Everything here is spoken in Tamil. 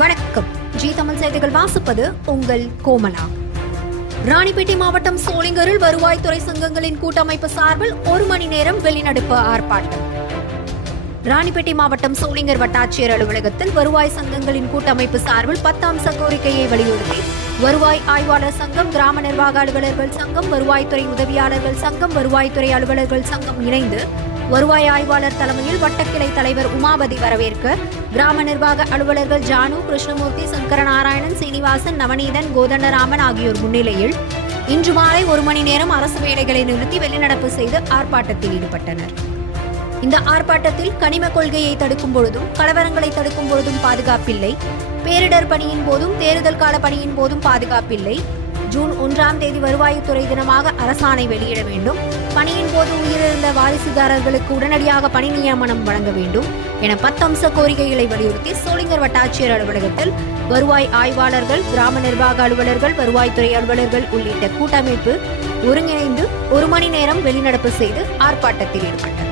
வணக்கம். ஜி தமிழ் செய்திகள் வாசிப்பது உங்கள் கோமலா. ராணிப்பேட்டை மாவட்டம் சோளிங்கரில் வருவாய்த்துறை சங்கங்களின் கூட்டமைப்பு சார்பில் ஒரு மணி நேரம் வெளிநடப்பு ஆர்ப்பாட்டம். ராணிப்பேட்டை மாவட்டம் சோளிங்கர் வட்டாட்சியர் அலுவலகத்தில் வருவாய் சங்கங்களின் கூட்டமைப்பு சார்பில் பத்தாம்ச கோரிக்கையை வலியுறுத்தி வருவாய் ஆய்வாளர் சங்கம் கிராம நிர்வாக அலுவலர்கள் சங்கம் வருவாய்த்துறை உதவியாளர்கள் சங்கம் வருவாய்த்துறை அலுவலர்கள் சங்கம் இணைந்து வருவாய் ஆய்வாளர் தலைமையில் வட்டக்கிளை தலைவர் உமாபதி வரவேற்க கிராம நிர்வாக அலுவலர்கள் ஜானு கிருஷ்ணமூர்த்தி சங்கரநாராயணன் சீனிவாசன் நவநீதன் கோதண்டராமன் ஆகியோர் முன்னிலையில் இன்று மாலை ஒரு மணி நேரம் அரசு வேலைகளை நிறுத்தி வெளிநடப்பு செய்து ஆர்ப்பாட்டத்தில் ஈடுபட்டனர். இந்த ஆர்ப்பாட்டத்தில் கனிம கொள்கையை தடுக்கும் பொழுதும் கலவரங்களை தடுக்கும் பொழுதும் பாதுகாப்பில்லை. பேரிடர் பணியின் போதும் தேர்தல் கால பணியின் போதும் பாதுகாப்பில்லை. ஜூன் ஒன்றாம் தேதி வருவாய்த்துறை தினமாக அரசாணை வெளியிட வேண்டும். பணியின் போது உயிரிழந்த வாரிசுதாரர்களுக்கு உடனடியாக பணி நியமனம் வழங்க வேண்டும் என பத்தம்ச கோரிக்கைகளை வலியுறுத்தி சோளிங்கர் வட்டாட்சியர் அலுவலகத்தில் வருவாய் ஆய்வாளர்கள் கிராம நிர்வாக அலுவலர்கள் வருவாய்த்துறை அலுவலர்கள் உள்ளிட்ட கூட்டமைப்பு ஒருங்கிணைந்து ஒரு மணி நேரம் வெளிநடப்பு செய்து ஆர்ப்பாட்டத்தில் ஈடுபட்டனர்.